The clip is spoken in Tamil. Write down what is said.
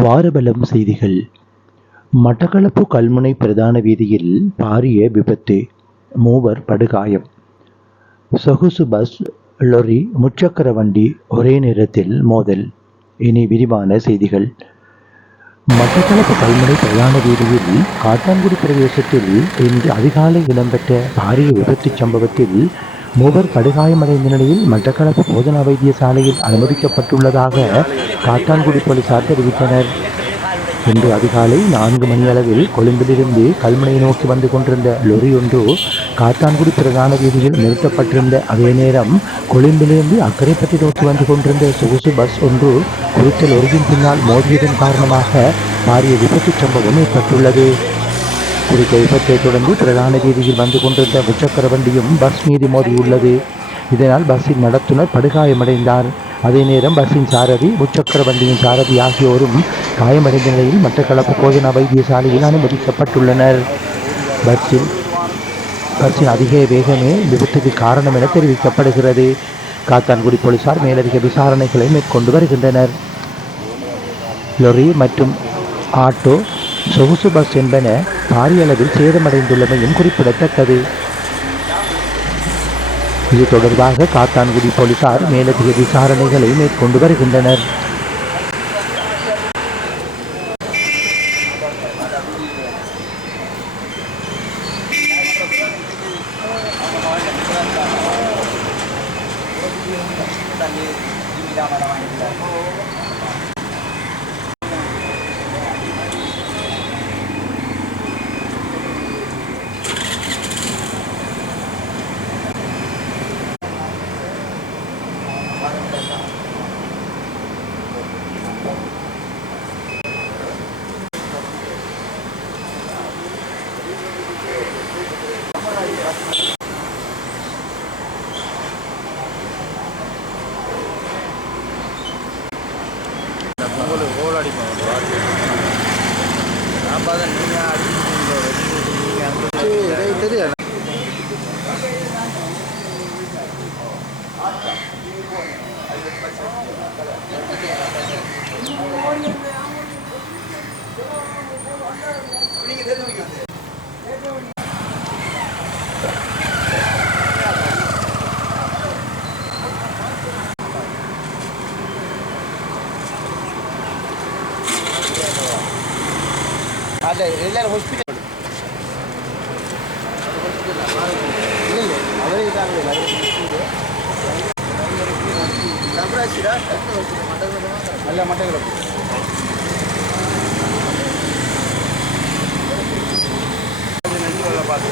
வாரபலம் செய்திகள். மட்டக்களப்பு கல்முனை பிரதான வீதியில் பாரிய விபத்து, மூவர் படுகாயம். சொகுசு பஸ், லொரி, முச்சக்கர வண்டி ஒரே நேரத்தில் மோதல். இனி விரிவான செய்திகள். மட்டக்களப்பு கல்முனை பிரதான வீதியில் காத்தான்குடி பிரதேசத்தில் இன்று அதிகாலை இடம்பெற்ற பாரிய விபத்து சம்பவத்தில் மூவர் படுகாயமடைந்த நிலையில் மட்டக்களப்பு போதனா வைத்தியசாலையில் அனுமதிக்கப்பட்டுள்ளதாக காத்தான்குடி போலீசார் தெரிவித்தனர். இன்று அதிகாலை 4 மணியளவில் கொழும்பிலிருந்து கல்முனை நோக்கி வந்து கொண்டிருந்த லொரி ஒன்று காத்தான்குடி பிரதான வீதியில் நிறுத்தப்பட்டிருந்த அதே நேரம் கொழும்பிலிருந்து அக்கரைப்பட்டி நோக்கி வந்து கொண்டிருந்த சொகுசு பஸ் ஒன்று குறித்த லொரியின் பின்னால் மோதியதன் காரணமாக பாரிய விபத்து சம்பவம் ஏற்பட்டுள்ளது. குறித்த விபத்தை தொடர்ந்து பிரதான வீதியில் வந்து கொண்டிருந்த முச்சக்கர வண்டியும் பஸ் மீது மோதியுள்ளது. இதனால் பஸ்ஸின் நடத்துனர் படுகாயமடைந்தார். அதே நேரம் பஸ்ஸின் சாரதி, முச்சக்கர வண்டியின் சாரதி ஆகியோரும் காயமடைந்த நிலையில் மட்டக்களப்பு போதனா வைத்தியசாலையில் அனுமதிக்கப்பட்டுள்ளனர். பஸ்ஸின் அதிக வேகமே விபத்துக்கு காரணம் என தெரிவிக்கப்படுகிறது. காத்தான்குடி போலீசார் மேலதிக விசாரணைகளை மேற்கொண்டு வருகின்றனர். லொரி மற்றும் ஆட்டோ, சொகுசு பஸ் என்பன பாரிய அளவில் சேதமடைந்துள்ளமையும் குறிப்பிடத்தக்கது. இது தொடர்பாக காத்தான்குடி போலீசார் மேலதிக விசாரணைகளை மேற்கொண்டு வருகின்றனர். எல்லாரும் ஹாஸ்பிட்டல் நல்ல மட்டக்களப்பு பார்த்து